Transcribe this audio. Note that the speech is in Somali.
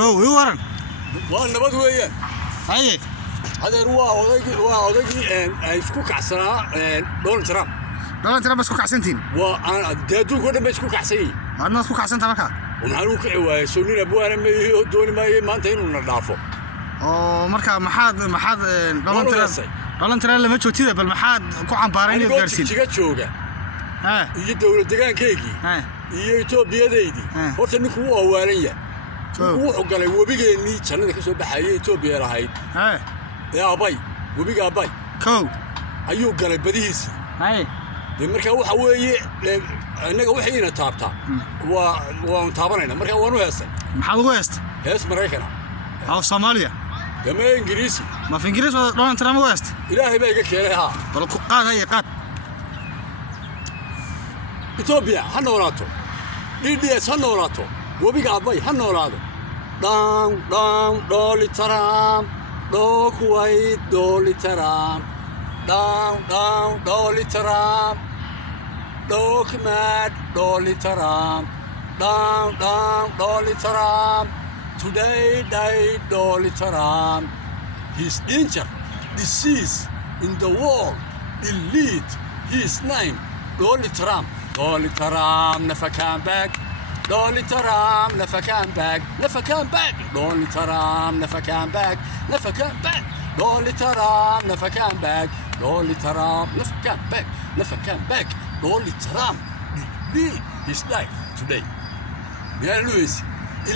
هو ورن وانا بدوية هاي هذا اسكو كعسنا دونالد ترامب ترامب بس كوك عسنتين وانا دادو كنا بيسكو كعسي أنا كوك عسنت مركا ومعلوك سونينا بوانا دوني ما انت هنا نضافو مركا محاد دونالد ترامب لما تشوتي بل محاد كو عبارين يدرسين شيغا جوجا ها iyo dawlad deegaankeygi iyo Etoobiyadeydi horta ninku wuu awaalanaya wuxuu galay wabigeenii jannada ka soo baxayay Etoobiya lahayd abay wabiga abay ayuu galay badihiisi marka waxa weeye anaga waxayna taabtaa waan taabanayna marka waan u heestay maxaad ugu heestay hees Mareykan aw Soomaaliya dama Ingiriisi ma fi Ingiriis Donald Trump ugu heestay ilaahay baa iga keenay bal ku qaad Ethiopia hanolato DDS hanolato wabiga abay hanolaado dang dolitaram do Kuwait dolitaram dang dolitaram do Khmer dolitaram dang dolitaram today day dolitaram his danger disease in the world elite his name dolitaram dolitaram nafakan bag dolitaram nafakan bag dolitaram nafakan bag dolitaram nafakan bag dolitaram his life today yeah Louis